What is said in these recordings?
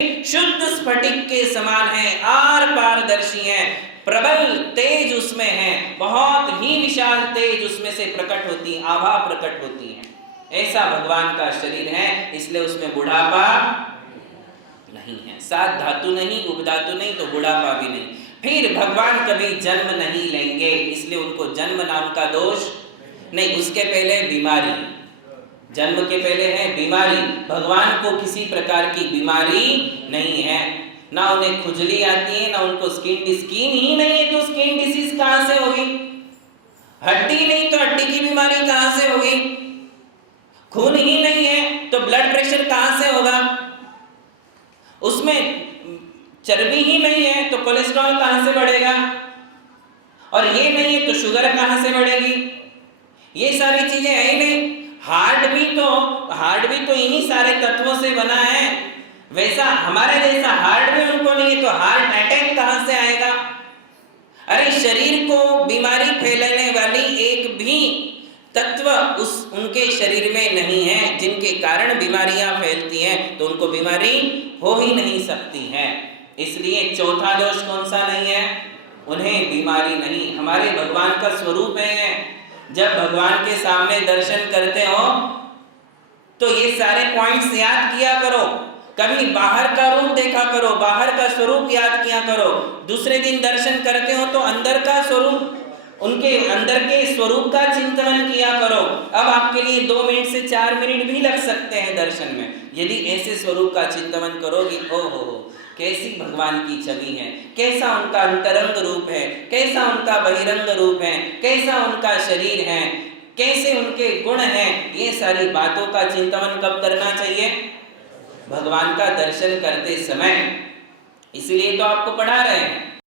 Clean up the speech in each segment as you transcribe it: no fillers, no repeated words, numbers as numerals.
शुद्ध स्फटिक के समान है, आर पारदर्शी है, प्रबल तेज उसमें है, बहुत ही विशाल तेज उसमें से प्रकट होती है, आभा प्रकट होती है। ऐसा भगवान का शरीर है, इसलिए उसमें बुढ़ापा नहीं है। सात धातु नहीं, उपधातु नहीं, तो बुढ़ापा भी नहीं। फिर भगवान कभी जन्म नहीं लेंगे, इसलिए उनको जन्म नाम का दोष नहीं। उसके पहले बीमारी, जन्म के पहले है बीमारी। भगवान को किसी प्रकार की बीमारी नहीं है, ना उन्हें खुजली आती है, ना उनको स्किन ही नहीं है, तो स्किन डिसीज कहां से होगी? हड्डी नहीं तो हड्डी की बीमारी कहां से होगी? खून ही नहीं है तो ब्लड प्रेशर कहां से होगा? उसमें चर्बी ही नहीं है तो कोलेस्ट्रॉल कहां से बढ़ेगा? और ये नहीं है तो शुगर कहां से बढ़ेगी? ये सारी चीजें है ही नहीं। हार्ट भी तो इन्हीं सारे तत्वों से बना है। वैसा हमारे जैसा हार्ट भी उनको नहीं है तो हार्ट अटैक कहां से आएगा? अरे शरीर को बीमारी फैलाने वाली एक भी तत्व उनके शरीर में नहीं है, जिनके कारण बीमारियां फैलती हैं, तो उनको बीमारी हो ही नहीं सकती है। इसलिए चौथा दोष कौन सा नहीं है? उन्हें बीमारी नहीं। हमारे भगवान का स्वरूप है। जब भगवान के सामने दर्शन करते हो तो ये सारे पॉइंट्स याद किया करो। कभी बाहर का रूप देखा करो, बाहर का स्वरूप याद किया करो। दूसरे दिन दर्शन करते हो तो अंदर का स्वरूप, उनके अंदर के स्वरूप का चिंतन किया करो। अब आपके लिए 2 मिनट से 4 मिनट भी लग सकते हैं दर्शन में, यदि ऐसे स्वरूप का चिंतन करोगे। ओहो, कैसी भगवान की छवि है, कैसा उनका अंतरंग रूप है, कैसा उनका बहिरंग रूप है, कैसा उनका शरीर है, कैसे उनके गुण हैं। ये सारी बातों का चिंतन कब करना चाहिए? भगवान का दर्शन करते समय। इसलिए तो आपको पढ़ा रहे हैं।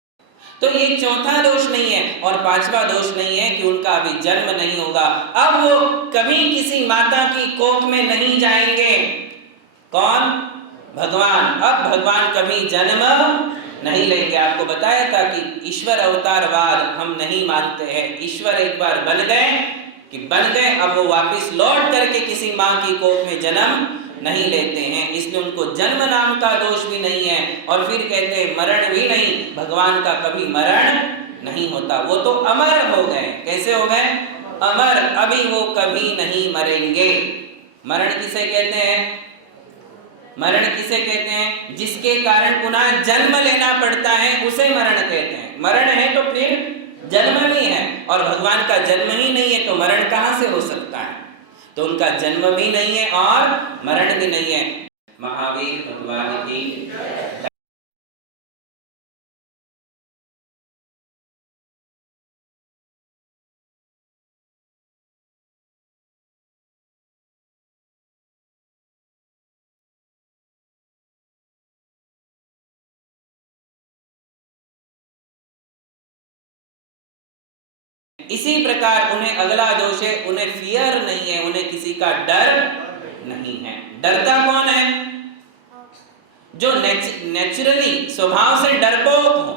तो ये चौथा दोष नहीं है। और पांचवा दोष नहीं है कि उनका अभी जन्म नहीं होगा। अब वो कभी किसी माता की कोख में नहीं जाएंगे। कौन? भगवान। अब भगवान कभी जन्म नहीं लेंगे। आपको बताया था कि ईश्वर अवतारवाद हम नहीं मानते हैं। ईश्वर एक बार बन गए, अब वो वापस लौट करके किसी माँ की कोख में जन्म नहीं लेते हैं। इसलिए उनको जन्म नाम का दोष भी नहीं है। और फिर कहते हैं मरण भी नहीं, भगवान का कभी मरण नहीं होता। वो तो अमर हो गए। कैसे हो गए? अमर। अभी वो कभी नहीं मरेंगे। मरण किसे कहते हैं? मरण किसे कहते हैं? जिसके कारण पुनः जन्म लेना पड़ता है, उसे मरण कहते हैं। मरण है तो फिर जन्म भी है, और भगवान का जन्म ही नहीं है तो मरण कहां से हो सकता है? तो उनका जन्म भी नहीं है और मरण भी नहीं है। महावीर भगवान की इसी प्रकार उन्हें अगला दोष है, उन्हें फियर नहीं है, उन्हें किसी का डर नहीं है। डरता कौन है? जो नेचुरली स्वभाव से डरपोक हो,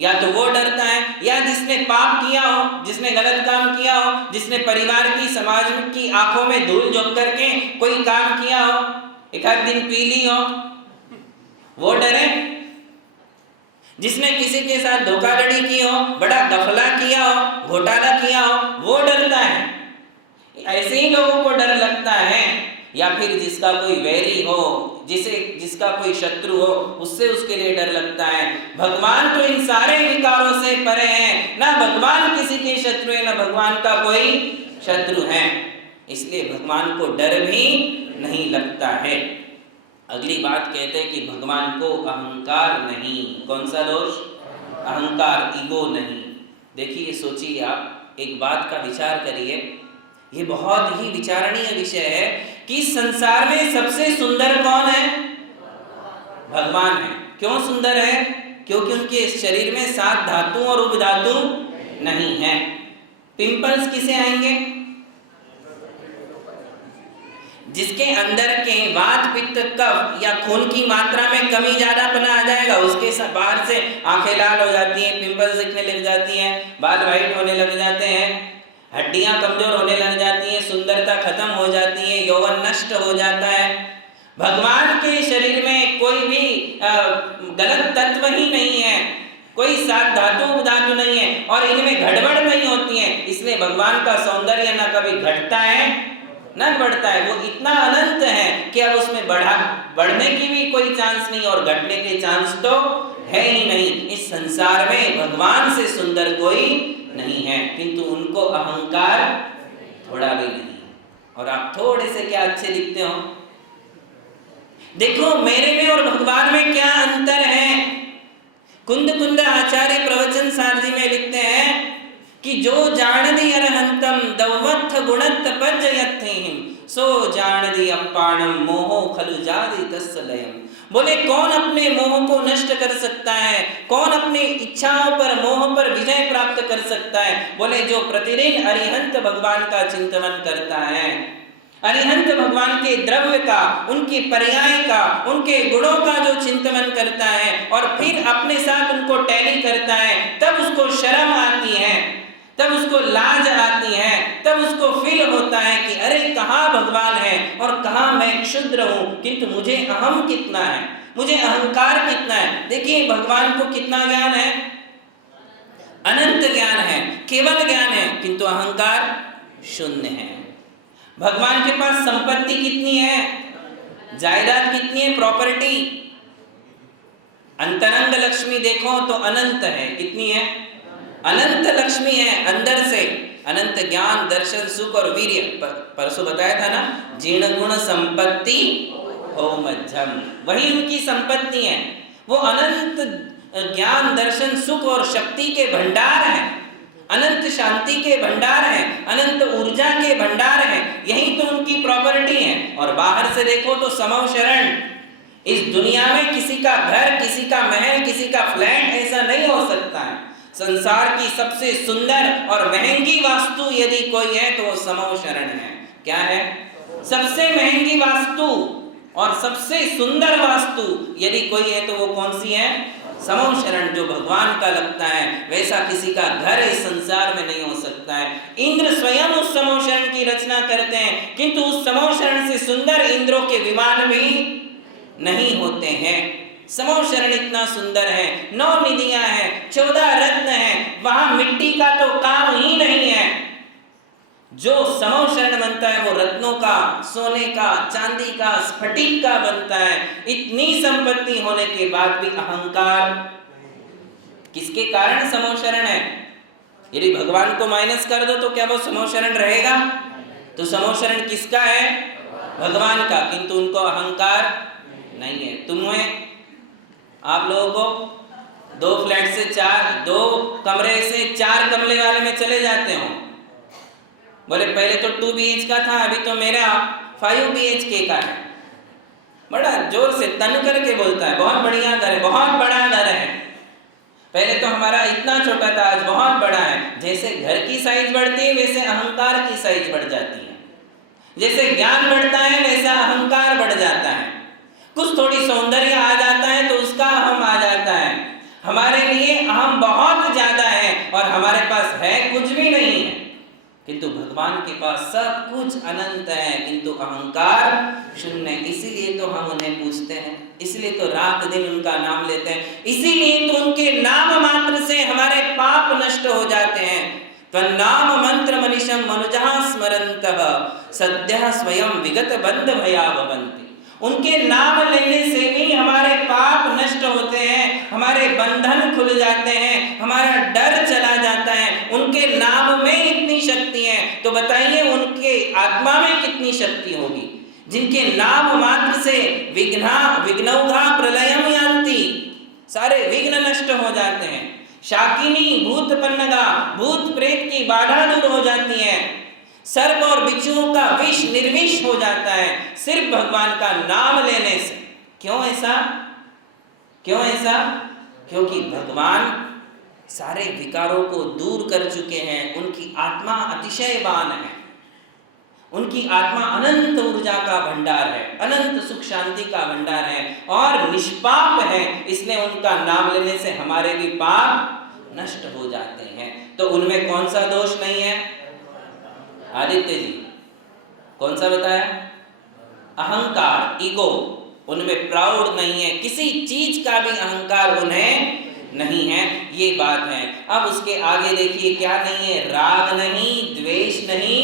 या तो वो डरता है, या जिसने पाप किया हो, जिसने गलत काम किया हो, जिसने परिवार की, समाज की आंखों में धूल झोंक करके कोई काम किया हो, एक आध दिन पी ली हो, वो डरे। जिसने किसी के साथ धोखाधड़ी की हो, बड़ा गफला किया हो, घोटाला किया हो, वो डरता है। ऐसे ही लोगों को डर लगता है। या फिर जिसका कोई वैरी हो, जिसका कोई शत्रु हो, उससे उसके लिए डर लगता है। भगवान तो इन सारे विकारों से परे हैं। ना भगवान किसी के शत्रु है, ना भगवान का कोई शत्रु है। इसलिए भगवान को डर भी नहीं लगता है। अगली बात कहते हैं कि भगवान को अहंकार नहीं। कौन सा दोष? अहंकार, ईगो नहीं। देखिए, सोचिए, आप एक बात का विचार करिए। ये बहुत ही विचारणीय विषय है कि संसार में सबसे सुंदर कौन है? भगवान है। क्यों सुंदर है? क्योंकि उनके शरीर में 7 धातु और उपधातु नहीं है। पिंपल्स किसे आएंगे? जिसके अंदर के वात, पित्त, कफ या खून की मात्रा में कमी ज्यादापना आ जाएगा, उसके बाहर से आंखें लाल हो जाती हैं, पिंपल्स दिखने लग जाती हैं, बाल वाइट होने लग जाते हैं, हड्डियां कमजोर होने लग जाती हैं, सुंदरता खत्म हो जाती है, यौवन नष्ट हो जाता है। भगवान के शरीर में कोई भी गलत तत्व ही नहीं है, कोई सात धातु उपधातु नहीं है और इनमें गड़बड़ नहीं होती है, इसलिए भगवान का सौंदर्य ना कभी घटता है ना बढ़ता है। वो इतना अनंत है कि अब उसमें बढ़ने की भी कोई चांस नहीं और घटने के चांस तो है ही नहीं। इस संसार में भगवान से सुंदर कोई नहीं है, किंतु उनको अहंकार थोड़ा भी नहीं। और आप थोड़े से क्या अच्छे दिखते हो, देखो मेरे में और भगवान में क्या अंतर है। कुंद कुंद आचार्य प्रवचन सारजी में लिखते हैं कि जो जानदी अरहंतम दवत्थ गुणत्थ पज्जयत्थिम सो जानदी अप्पाणम मोहो खलु जादि तस्सलयम। बोले कौन अपने मोह को नष्ट कर सकता है, कौन अपनी इच्छाओं पर मोह पर विजय प्राप्त कर सकता है। बोले जो प्रतिदिन अरिहंत भगवान का चिंतन करता है, अरिहंत भगवान के द्रव्य का, उनके पर्याय का, उनके गुणों का जो चिंतन करता है और फिर अपने साथ उनको टैली करता है, तब उसको शर्म आती है, तब उसको लाज आती है, तब उसको फील होता है कि अरे कहाँ भगवान है और कहाँ मैं क्षुद्र हूँ, किंतु मुझे अहम कितना है, मुझे अहंकार कितना है। देखिए भगवान को कितना ज्ञान है, अनंत ज्ञान है, केवल ज्ञान है, किंतु अहंकार शून्य है। भगवान के पास संपत्ति कितनी है, जायदाद कितनी है, प्रॉपर्टी, अंतरंग लक्ष्मी देखो तो अनंत है, कितनी है, अनंत लक्ष्मी है अंदर से, अनंत ज्ञान दर्शन सुख और वीर्य। परसों बताया था ना, जीर्ण गुण संपत्ति हो मध्यम, वही उनकी संपत्ति है। वो अनंत ज्ञान दर्शन सुख और शक्ति के भंडार हैं, अनंत शांति के भंडार हैं, अनंत ऊर्जा के भंडार हैं, यही तो उनकी प्रॉपर्टी है। और बाहर से देखो तो समव शरण, इस दुनिया में किसी का घर, किसी का महल, किसी का फ्लैट ऐसा नहीं हो सकता है। संसार की सबसे सुंदर और महंगी वास्तु यदि कोई है तो वो समव शरण है। क्या है? सबसे महंगी वास्तु और सबसे सुंदर वास्तु यदि कोई है तो वो कौन सी है? समव शरण, जो भगवान का लगता है। वैसा किसी का घर इस संसार में नहीं हो सकता है। इंद्र स्वयं उस समव शरण की रचना करते हैं, किंतु उस समव शरण से सुंदर इंद्रों के विमान भी नहीं होते हैं। समव शरण इतना सुंदर है, 9 निधियां हैं, 14 रत्न हैं, वहां मिट्टी का तो काम ही नहीं है। जो समव शरण बनता है वो रत्नों का, सोने का, चांदी का, स्फटिक का बनता है। इतनी संपत्ति होने के बाद भी अहंकार किसके कारण समव शरण है? यदि भगवान को माइनस कर दो तो क्या वो समव शरण रहेगा? तो समव शरण किसका है? भगवान का, किंतु उनको अहंकार नहीं है। तुम्हें, आप लोगों को 2 फ्लैट से 4, 2 कमरे से 4 कमरे वाले में चले जाते हो। बोले पहले तो 2 BH का था, अभी तो मेरा 5 BHK का है। बड़ा जोर से तन करके बोलता है, बहुत बढ़िया घर है, बहुत बड़ा घर है। पहले तो हमारा इतना छोटा था, आज बहुत बड़ा है। जैसे घर की साइज बढ़ती है वैसे अहंकार की साइज बढ़ जाती है। जैसे ज्ञान बढ़ता है वैसा अहंकार बढ़ जाता है। कुछ थोड़ी सौंदर्य आ जाता है तो उसका अहम आ जाता है। हमारे लिए अहम बहुत ज्यादा है और हमारे पास है कुछ भी नहीं है, किंतु भगवान के पास सब कुछ अनंत है, किंतु अहंकार शून्य। इसीलिए तो हम उन्हें पूछते हैं, इसलिए तो रात दिन उनका नाम लेते हैं, इसीलिए तो उनके नाम मात्र से हमारे पाप नष्ट हो जाते हैं। तन्नाम मंत्र मनीषम मनुजः स्मरन्तः सद्यः स्वयं विगत बंध भया भवन्ति। उनके नाम लेने से भी हमारे पाप नष्ट होते हैं, हमारे बंधन खुल जाते हैं, हमारा डर चला जाता है। उनके नाम में इतनी शक्ति है तो बताइए उनके आत्मा में कितनी शक्ति होगी। जिनके नाम मात्र से विघ्नौघा प्रलयम यान्ति, सारे विघ्न नष्ट हो जाते हैं। शाकिनी भूतपन्नगा, भूत प्रेत की बाधा दूर हो जाती है। सर्प और बिच्छुओं का विष निर्विष हो जाता है सिर्फ भगवान का नाम लेने से। क्यों ऐसा? क्यों ऐसा? क्योंकि भगवान सारे विकारों को दूर कर चुके हैं। उनकी आत्मा अतिशयवान है, उनकी आत्मा अनंत ऊर्जा का भंडार है, अनंत सुख शांति का भंडार है और निष्पाप है। इसलिए उनका नाम लेने से हमारे भी पाप नष्ट हो जाते हैं। तो उनमें कौन सा दोष नहीं है? आदित्य जी कौन सा बताया? अहंकार, ईगो उनमें प्राउड नहीं है, किसी चीज का भी अहंकार उन्हें नहीं है, ये बात है। अब उसके आगे देखिए क्या नहीं है, राग नहीं, द्वेष नहीं,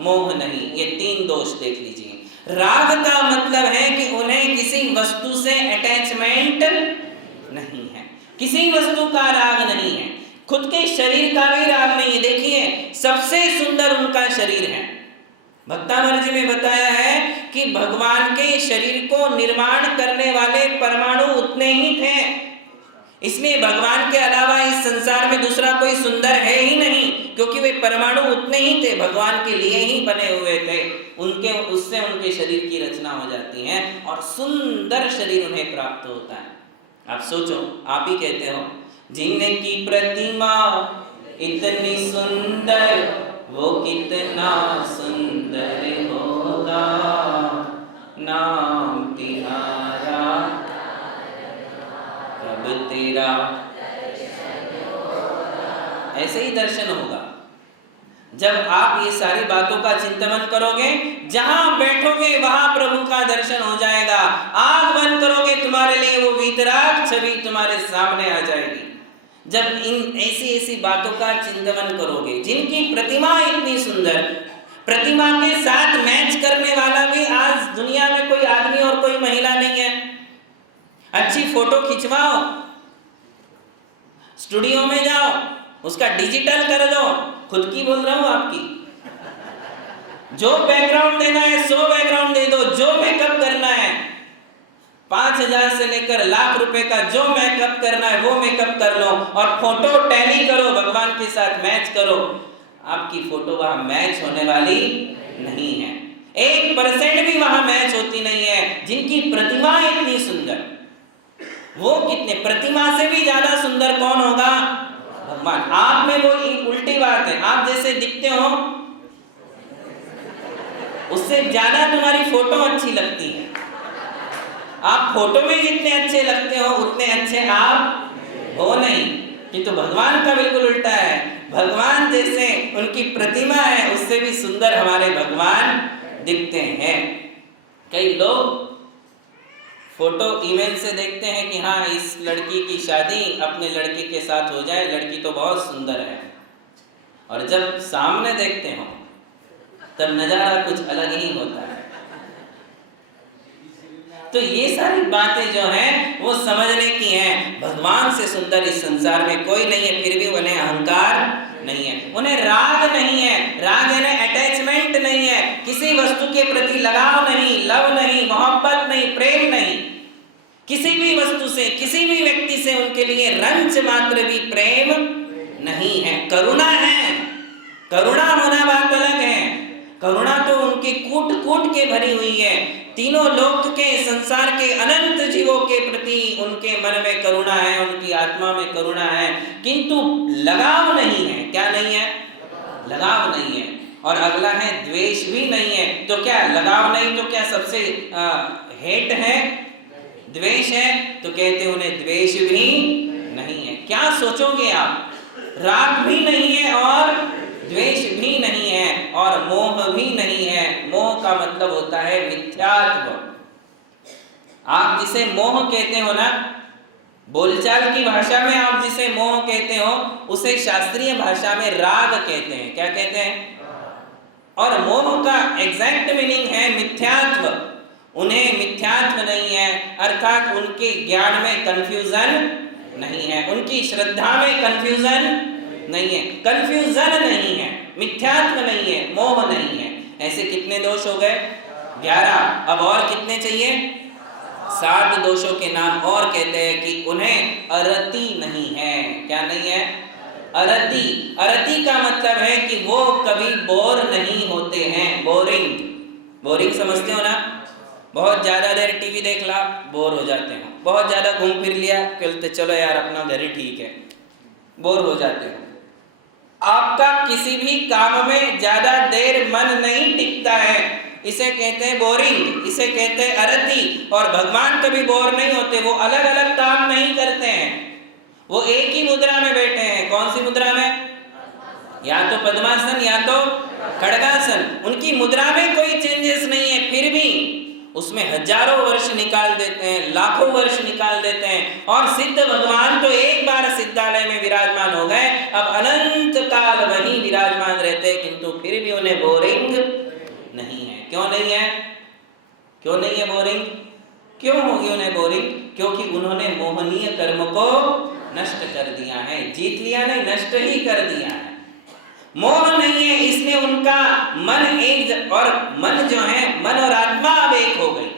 मोह नहीं, ये 3 दोष देख लीजिए। राग का मतलब है कि उन्हें किसी वस्तु से अटैचमेंट नहीं है, किसी वस्तु का राग नहीं है, खुद के शरीर का भी राग नहीं है। देखिए सबसे सुंदर उनका शरीर है। भक्तामृत जी में बताया है कि भगवान के शरीर को निर्माण करने वाले परमाणु उतने ही थे, इसलिए भगवान के अलावा इस संसार में दूसरा कोई सुंदर है ही नहीं, क्योंकि वे परमाणु उतने ही थे, भगवान के लिए ही बने हुए थे। उनके उससे उनके शरीर की रचना हो जाती है और सुंदर शरीर उन्हें प्राप्त होता है। आप सोचो, आप ही कहते हो जिनकी प्रतिमा इतनी सुंदर वो कितना सुंदर होगा, नाम तिहारा कब तेरा ऐसे ही दर्शन होगा जब आप ये सारी बातों का चिंतन करोगे। जहां बैठोगे वहां प्रभु का दर्शन हो जाएगा। आंख बंद करोगे, तुम्हारे लिए वो वीतराग छवि तुम्हारे सामने आ जाएगी। जब इन ऐसी ऐसी बातों का चिंतन करोगे, जिनकी प्रतिमा इतनी सुंदर, प्रतिमा के साथ मैच करने वाला भी आज दुनिया में कोई आदमी और कोई महिला नहीं है। अच्छी फोटो खिंचवाओ, स्टूडियो में जाओ, उसका डिजिटल कर दो, खुद की बोल रहा हूं आपकी, जो बैकग्राउंड देना है सो बैकग्राउंड दे दो, जो मेकअप करना है 5,000 से लेकर लाख रुपए का जो मेकअप करना है वो मेकअप कर लो और फोटो टैली करो, भगवान के साथ मैच करो। आपकी फोटो वहां मैच होने वाली नहीं है, 1% भी वहां मैच होती नहीं है। जिनकी प्रतिमा इतनी सुंदर, वो कितने, प्रतिमा से भी ज्यादा सुंदर कौन होगा? भगवान। आप में वो उल्टी बात है, आप जैसे दिखते हो उससे ज्यादा तुम्हारी फोटो अच्छी लगती है। आप फोटो में जितने अच्छे लगते हो उतने अच्छे आप हो नहीं, किंतु भगवान का बिल्कुल उल्टा है। भगवान जैसे उनकी प्रतिमा है उससे भी सुंदर हमारे भगवान दिखते हैं। कई लोग फोटो ईमेल से देखते हैं कि हाँ इस लड़की की शादी अपने लड़के के साथ हो जाए, लड़की तो बहुत सुंदर है, और जब सामने देखते हो तब नजारा कुछ अलग ही होता है। तो ये सारी बातें जो हैं वो समझने की हैं। भगवान से सुंदर इस संसार में कोई नहीं है, फिर भी उन्हें अहंकार नहीं है, उन्हें राग नहीं है, राग यानी अटैचमेंट नहीं है, किसी वस्तु के प्रति लगाव नहीं, लव नहीं, मोहब्बत नहीं, प्रेम नहीं, किसी भी वस्तु से, किसी भी व्यक्ति से उनके लिए रंच मात्र भी प्रेम नहीं है। करुणा है, करुणा होना बात अलग है, करुणा तो उनकी कूट कूट के भरी हुई है। तीनों लोक के संसार के अनंत जीवों के प्रति उनके मन में करुणा है, उनकी आत्मा में करुणा है, किंतु लगाव नहीं है। क्या नहीं है? लगाव नहीं है। और अगला है द्वेष भी नहीं है। तो क्या लगाव नहीं तो क्या सबसे हेट है, द्वेष है? तो कहते उन्हें द्वेष भी नहीं है। क्या सोचोगे आप? राग भी नहीं है और द्वेष भी नहीं है और मोह भी नहीं है। मोह का मतलब होता है मिथ्यात्व। आप जिसे मोह कहते हो ना, बोलचाल की भाषा में आप जिसे मोह कहते हो उसे शास्त्रीय भाषा में राग कहते हैं। क्या कहते हैं? और मोह का एग्जैक्ट मीनिंग है मिथ्यात्व। उन्हें मिथ्यात्व नहीं है, अर्थात उनके ज्ञान में कंफ्यूजन नहीं है, उनकी श्रद्धा में कंफ्यूजन नहीं है, कंफ्यूजन नहीं है, मिथ्यात्व नहीं है, मोह नहीं है। ऐसे कितने दोष हो गए? 11। अब और कितने चाहिए? 7 दोषों के नाम और कहते हैं कि उन्हें अरति नहीं है। क्या नहीं है? अरति। अरति का मतलब है कि वो कभी बोर नहीं होते हैं। बोरिंग, बोरिंग समझते हो ना? बहुत ज्यादा देर टीवी देख ला, बोर हो जाते हो। बहुत ज्यादा घूम फिर लिया, कहते चलो यार अपना घर ही ठीक है, बोर हो जाते हो। आपका किसी भी काम में ज्यादा देर मन नहीं टिकता है, इसे कहते हैं बोरिंग, इसे कहते हैं अरति। और भगवान कभी बोर नहीं होते, वो अलग अलग काम नहीं करते हैं, वो एक ही मुद्रा में बैठे हैं। कौन सी मुद्रा में? या तो पद्मासन या तो खड्गासन। उनकी मुद्रा में कोई चेंजेस नहीं है, फिर भी उसमें हजारों वर्ष निकाल देते हैं, लाखों वर्ष निकाल देते हैं, और सिद्ध भगवान तो एक बार सिद्धालय में विराजमान हो गए, अब अनंत काल वहीं विराजमान रहते हैं, किंतु फिर भी उन्हें बोरिंग नहीं है। क्यों नहीं है? क्यों नहीं है बोरिंग? क्यों होगी उन्हें बोरिंग? क्योंकि उन्होंने मोहनीय कर्म को नष्ट कर दिया है। जीत लिया नहीं, नष्ट ही कर दिया है। मोह नहीं है, इसलिए उनका मन एक, और मन जो है, मन और आत्मा अब एक हो गई।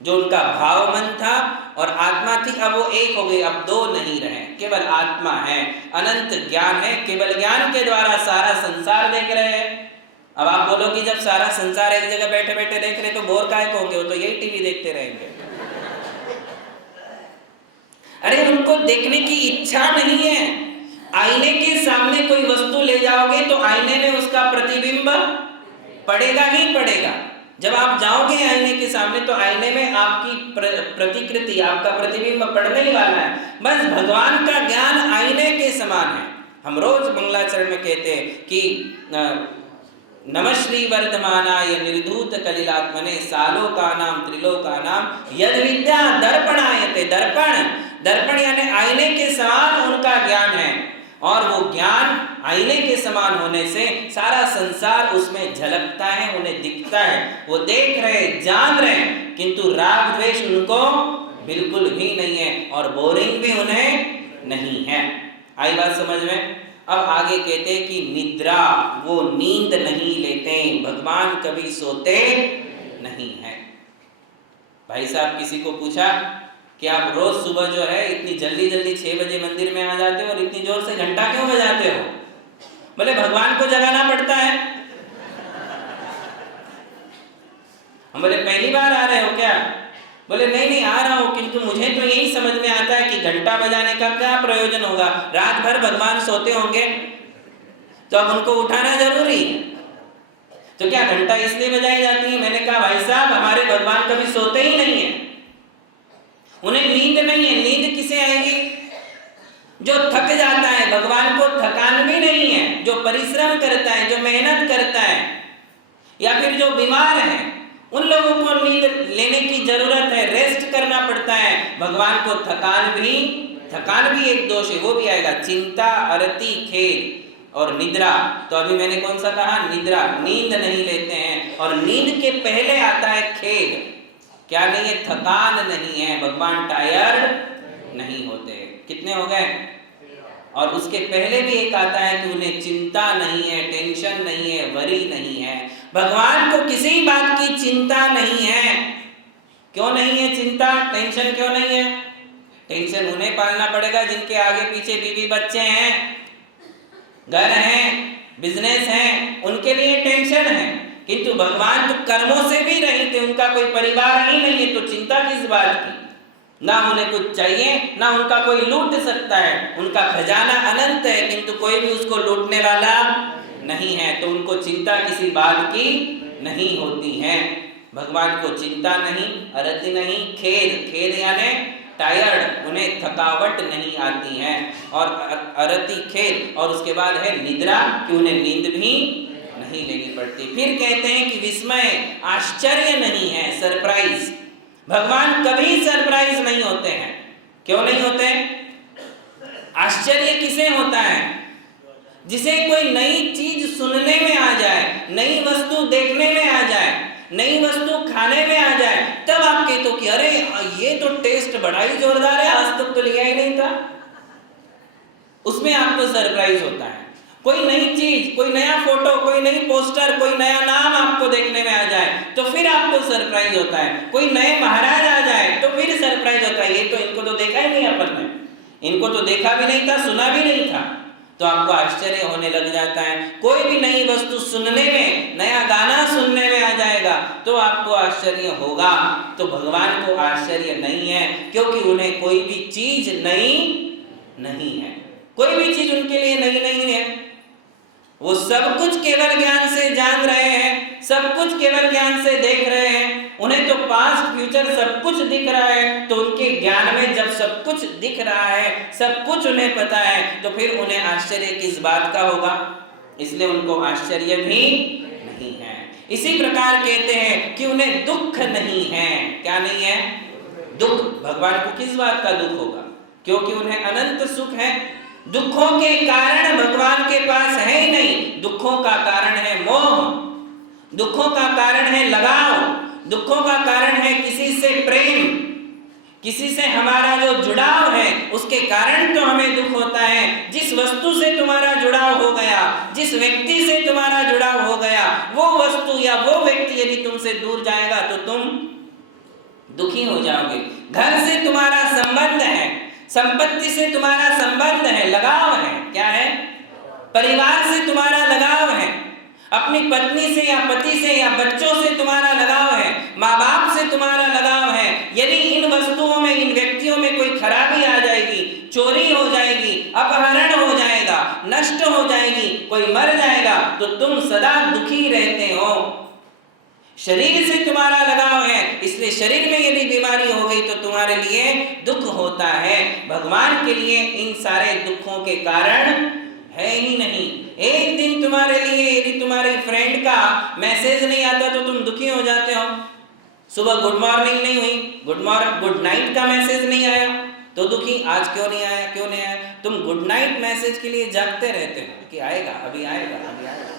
जो उनका भाव मन था और आत्मा थी, अब वो एक हो गई, अब दो नहीं रहे, केवल आत्मा है। अनंत ज्ञान है, केवल ज्ञान के द्वारा सारा संसार देख रहे हैं। अब आप बोलो कि जब सारा संसार एक जगह बैठे बैठे देख रहे तो बोर काहे को होंगे? वो तो यही टीवी देखते रहेंगे। अरे उनको देखने की इच्छा नहीं है। आईने के सामने कोई वस्तु ले जाओगे तो आईने में उसका प्रतिबिंब पड़ेगा ही पड़ेगा। जब आप जाओगे आईने के सामने तो आईने में आपकी प्रतिकृति, आपका प्रतिबिंब पड़ने ही वाला है। बस भगवान का ज्ञान आईने के समान है। हम रोज मंगलाचरण में कहते हैं कि नमः श्री वर्धमानाय निर्धूत कलिलात्मने सालोकानां त्रिलोकानां यद विद्या दर्पणायते। दर्पण यानी आईने के समान उनका ज्ञान है, और वो ज्ञान आईने के समान होने से सारा संसार उसमें झलकता है, उन्हें दिखता है, वो देख रहे, जान रहे, किंतु राग द्वेष उनको बिल्कुल भी नहीं है, और बोरिंग भी उन्हें नहीं है। आई बात समझ में? अब आगे कहते हैं कि निद्रा, वो नींद नहीं लेते, भगवान कभी सोते नहीं है। भाई साहब, किसी को पूछा कि आप रोज सुबह जो है इतनी जल्दी जल्दी 6 बजे मंदिर में आ जाते हो और इतनी जोर से घंटा क्यों बजाते हो? बोले भगवान को जगाना पड़ता है। हम बोले पहली बार आ रहे हो क्या? बोले नहीं आ रहा हूं, किंतु मुझे तो यही समझ में आता है कि घंटा बजाने का क्या प्रयोजन होगा? रात भर भगवान सोते होंगे तो अब उनको उठाना जरूरी है, तो क्या घंटा इसलिए बजाई जाती है? मैंने कहा भाई साहब, हमारे भगवान कभी सोते ही नहीं है, उन्हें नींद नहीं है। नींद किसे आएगी? जो थक जाता है, भगवान को थकान भी नहीं है। जो परिश्रम करता है, जो मेहनत करता है, या फिर जो बीमार है, उन लोगों को नींद लेने की जरूरत है, रेस्ट करना पड़ता है। भगवान को थकान भी एक दोष है, वो भी आएगा। चिंता, अरति, खेद और निद्रा। तो अभी मैंने कौन सा कहा? निद्रा, नींद नहीं लेते हैं। और नींद के पहले आता है खेद। क्या नहीं है? थकान नहीं है, भगवान टायर्ड नहीं होते। कितने हो गए? और उसके पहले भी एक आता है कि उन्हें चिंता नहीं है, टेंशन नहीं है, वरी नहीं है। भगवान को किसी बात की चिंता नहीं है। क्यों नहीं है चिंता, टेंशन क्यों नहीं है? टेंशन उन्हें पालना पड़ेगा जिनके आगे पीछे बीवी बच्चे हैं, घर हैं, बिजनेस हैं, उनके लिए टेंशन है। किंतु भगवान तो कर्मों से भी रहित है, उनका कोई परिवार ही नहीं है, तो चिंता किस बात की? ना उन्हें कुछ चाहिए, ना उनका कोई लूट सकता है। उनका खजाना अनंत है, किंतु कोई भी उसको लूटने वाला नहीं है, तो उनको चिंता किसी बात की नहीं होती है। भगवान को चिंता नहीं, अरति नहीं, खेद यानी टायर्ड, उन्हें थकावट नहीं आती है। और अरति, खेद, और उसके बाद है निद्रा, कि उन्हें नींद भी नहीं लेनी पड़ती। फिर कहते हैं कि विस्मय, आश्चर्य नहीं है, सरप्राइज। भगवान कभी सरप्राइज नहीं होते हैं। क्यों नहीं होते? आश्चर्य किसे होता है? जिसे कोई नई चीज सुनने में आ जाए, नई वस्तु देखने में आ जाए, नई वस्तु खाने में आ जाए, तब आप कहते हो कि अरे ये तो टेस्ट बड़ा ही जोरदार है, आज तक तो लिया ही नहीं था। उसमें आपको सरप्राइज होता है। कोई नई चीज, कोई नया फोटो, कोई नई पोस्टर, कोई नया नाम आपको देखने में आ जाए तो फिर आपको सरप्राइज होता है। कोई नए महाराज आ जाए तो फिर सरप्राइज होता है, ये तो इनको तो देखा ही नहीं अपन ने, इनको तो देखा भी नहीं था, सुना भी नहीं था, तो आपको आश्चर्य होने लग जाता है। कोई भी नई वस्तु सुनने में, नया गाना सुनने में आ जाएगा तो आपको आश्चर्य होगा। तो भगवान को आश्चर्य नहीं है, क्योंकि उन्हें कोई भी चीज नई नहीं है, कोई भी चीज उनके लिए नई नहीं है। वो सब कुछ केवल ज्ञान से जान रहे हैं, सब कुछ केवल ज्ञान से देख रहे हैं। उन्हें तो पास्ट फ्यूचर सब कुछ दिख रहा है, तो उनके ज्ञान में जब सब कुछ दिख रहा है, सब कुछ उन्हें पता है, तो फिर उन्हें आश्चर्य किस बात का होगा? इसलिए उनको आश्चर्य भी नहीं है। इसी प्रकार कहते हैं कि उन्हें दुख नहीं है। क्या नहीं है? दुख। भगवान को किस बात का दुख होगा? क्योंकि उन्हें अनंत सुख है। दुखों के कारण भगवान के पास है ही नहीं। दुखों का कारण है मोह, दुखों का कारण है लगाव, दुखों का कारण है किसी से प्रेम, किसी से हमारा जो जुड़ाव है उसके कारण तो हमें दुख होता है। जिस वस्तु से तुम्हारा जुड़ाव हो गया, जिस व्यक्ति से तुम्हारा जुड़ाव हो गया, वो वस्तु या वो व्यक्ति यदि तुमसे दूर जाएगा तो तुम दुखी हो जाओगे। घर से तुम्हारा संबंध है, संपत्ति से तुम्हारा संबंध है, लगाव है। क्या है? परिवार से तुम्हारा लगाव है, अपनी पत्नी से या पति से या बच्चों से तुम्हारा लगाव है, माँ बाप से तुम्हारा लगाव है। यदि इन वस्तुओं में, इन व्यक्तियों में कोई खराबी आ जाएगी, चोरी हो जाएगी, अपहरण हो जाएगा, नष्ट हो जाएगी, कोई मर जाएगा, तो तुम सदा दुखी रहते हो। शरीर से तुम्हारा लगाव है, इसलिए शरीर में यदि बीमारी हो गई तो तुम्हारे लिए दुख होता है। भगवान के लिए इन सारे दुखों के कारण है ही नहीं। एक दिन तुम्हारे लिए यदि तुम्हारे फ्रेंड का मैसेज नहीं आता तो तुम दुखी हो जाते हो। सुबह गुड मॉर्निंग नहीं हुई, गुड नाइट का मैसेज नहीं आया तो दुखी, आज क्यों नहीं आया, क्यों नहीं आया। तुम गुड नाइट मैसेज के लिए जागते रहते हो कि आएगा, अभी आएगा, अभी आएगा।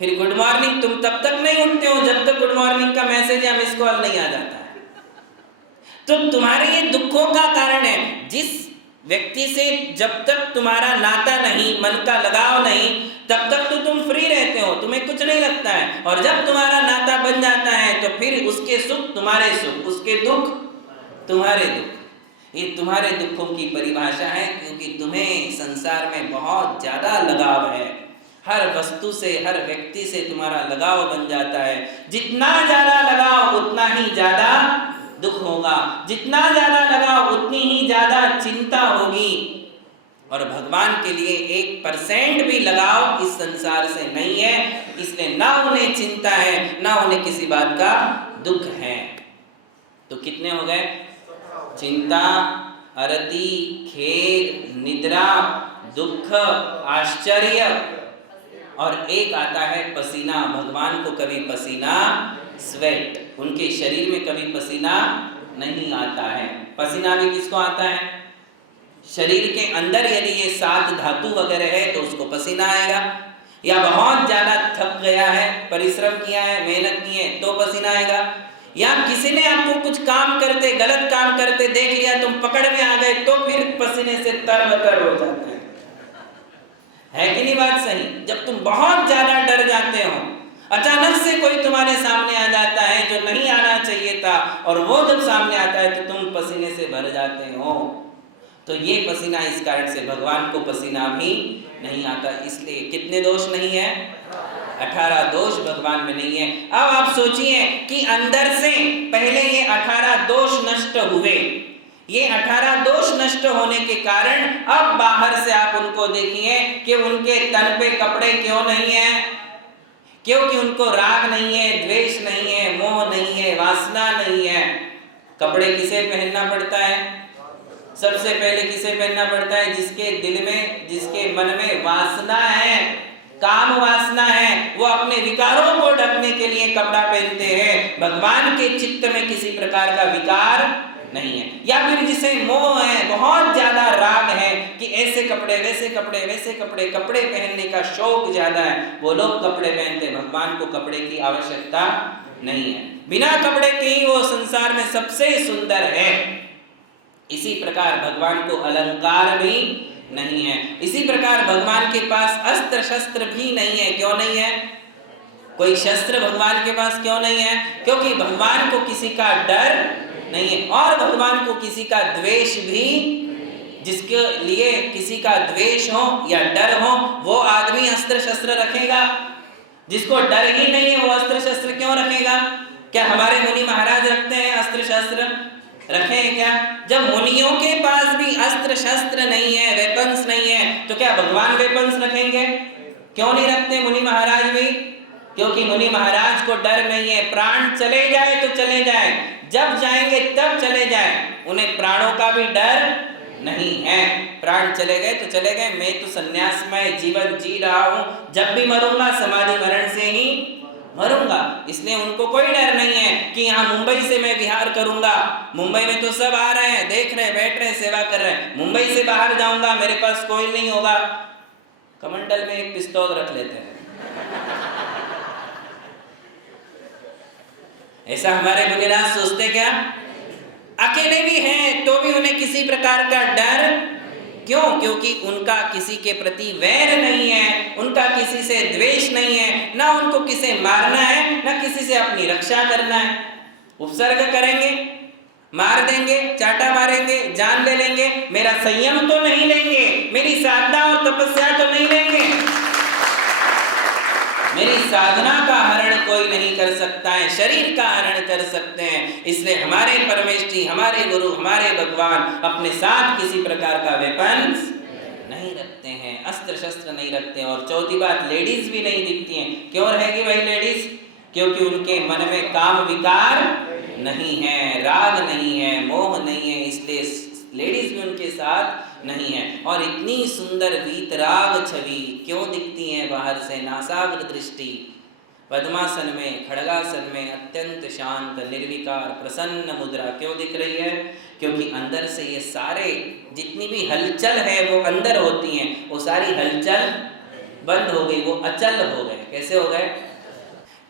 फिर गुड मॉर्निंग तुम तब तक नहीं उठते हो जब तक गुड मॉर्निंग का मैसेज या मिस कॉल नहीं आ जाता है। तो तुम्हारे ये दुखों का कारण है। जिस व्यक्ति से जब तक तुम्हारा नाता नहीं, मन का लगाव नहीं, तब तक तो तुम फ्री रहते हो, तुम्हें कुछ नहीं लगता है। और जब तुम्हारा नाता बन जाता है तो फिर उसके सुख तुम्हारे सुख, उसके दुख तुम्हारे दुख। ये तुम्हारे दुखों की परिभाषा है, क्योंकि तुम्हें संसार में बहुत ज्यादा लगाव है। हर वस्तु से, हर व्यक्ति से तुम्हारा लगाव बन जाता है। जितना ज्यादा लगाव उतना ही ज्यादा दुख होगा, जितना ज्यादा लगाव उतनी ही ज्यादा चिंता होगी। और भगवान के लिए 1% भी लगाव इस संसार से नहीं है, इसलिए ना उन्हें चिंता है, ना उन्हें किसी बात का दुख है। तो कितने हो गए? चिंता, अरति, खेद, निद्रा, दुख, आश्चर्य, और एक आता है पसीना। भगवान को कभी पसीना, स्वेट, उनके शरीर में कभी पसीना नहीं आता है। पसीना भी किसको आता है? शरीर के अंदर यदि ये 7 धातु वगैरह है तो उसको पसीना आएगा। या बहुत ज्यादा थक गया है, परिश्रम किया है, मेहनत की है तो पसीना आएगा। या किसी ने आपको कुछ काम करते, गलत काम करते देख लिया, तुम पकड़ में आ गए तो फिर पसीने से तरबतर हो जाते हैं। है कि नहीं बात सही? जब तुम बहुत ज्यादा डर जाते हो, अचानक से कोई तुम्हारे सामने आ जाता है जो नहीं आना चाहिए था, और वो जब सामने आता है तो तुम पसीने से भर जाते हो। तो ये पसीना, इस कारण से भगवान को पसीना भी नहीं आता। इसलिए कितने दोष नहीं है? 18 दोष भगवान में नहीं है। अब आप सोचिए कि अंदर से पहले ये 18 दोष नष्ट हुए, ये 18 दोष नष्ट होने के कारण अब बाहर से आप उनको देखिए कि उनके तन पे कपड़े क्यों नहीं है? क्योंकि उनको राग नहीं है, द्वेष नहीं है, मोह नहीं है, वासना नहीं है। कपड़े किसे पहनना पड़ता है? सबसे पहले किसे पहनना पड़ता है? जिसके दिल में, जिसके मन में वासना है, काम वासना है, वो अपने विकारों को ढकने के लिए कपड़ा पहनते हैं। भगवान के चित्त में किसी प्रकार का विकार नहीं है। या फिर जिसे मोह है, बहुत ज्यादा राग है कि ऐसे कपड़े, वैसे कपड़े, वैसे कपड़े, कपड़े पहनने का शौक ज्यादा है, वो लोग कपड़े पहनते। भगवान को कपड़े की आवश्यकता नहीं है। बिना कपड़े के ही वो संसार में सबसे सुंदर है। इसी प्रकार भगवान को अलंकार भी नहीं है। इसी प्रकार भगवान के पास अस्त्र शस्त्र भी नहीं है। क्यों नहीं है? कोई शस्त्र भगवान के पास क्यों नहीं है? क्योंकि भगवान को किसी का डर नहीं है, और भगवान को किसी का द्वेष भी, जिसके लिए किसी का द्वेष हो या डर हो वो आदमी अस्त्र शस्त्र रखेगा। जिसको डर ही नहीं है वो अस्त्र शस्त्र क्यों रखेगा? क्या हमारे मुनि महाराज रखते हैं अस्त्र शस्त्र? रखे हैं क्या? जब मुनियों के पास भी अस्त्र शस्त्र नहीं है, वेपन्स नहीं है, तो क्या भगवान वेपन्स रखेंगे? क्यों नहीं रखते मुनि महाराज भी? क्योंकि मुनि महाराज को डर नहीं है। प्राण चले जाए तो चले जाए, जब जाएंगे तब चले जाए, उन्हें प्राणों का भी डर नहीं है। प्राण चले गए तो चले गए, मैं तो संन्यासमय जीवन जी रहा हूं, जब भी मरूंगा समाधि मरण से ही मरूंगा। इसलिए उनको कोई डर नहीं है कि यहाँ मुंबई से मैं विहार करूंगा, मुंबई में तो सब आ रहे हैं, देख रहे, बैठ रहे, सेवा कर रहे हैं, मुंबई से बाहर जाऊंगा, मेरे पास कोई नहीं होगा। कमंडल में एक पिस्तौल रख लेते हैं। ऐसा हमारे मुनिराज सोचते क्या? अकेले भी हैं तो भी उन्हें किसी प्रकार का डर क्यों? क्योंकि उनका किसी के प्रति वैर नहीं है, उनका किसी से द्वेष नहीं है, ना उनको किसे मारना है, ना किसी से अपनी रक्षा करना है। उपसर्ग करेंगे, मार देंगे, चाटा मारेंगे, जान ले लेंगे, मेरा संयम तो नहीं लेंगे, मेरी साधना और तपस्या तो नहीं लेंगे, मेरी साधना का हरण कोई नहीं कर सकता है, शरीर का हरण कर सकते हैं। इसलिए हमारे परमेष्ठी, हमारे गुरु, हमारे भगवान अपने साथ किसी प्रकार का वेपन्स नहीं रखते हैं, अस्त्र शस्त्र नहीं रखते। और चौथी बात, लेडीज भी नहीं दिखती हैं। क्यों रहेगी भाई लेडीज? क्योंकि उनके मन में काम विकार नहीं है, राग नहीं है, मोह नहीं है, इसलिए लेडीज भी उनके साथ नहीं है। और इतनी सुंदर वीतराग छवि क्यों दिखती है बाहर से? नासाग्र दृष्टि, पद्मासन में, खड़गासन में अत्यंत शांत, निर्विकार, प्रसन्न मुद्रा क्यों दिख रही है? क्योंकि अंदर से ये सारे जितनी भी हलचल है वो अंदर होती हैं, वो सारी हलचल बंद हो गई, वो अचल हो गए। कैसे हो गए?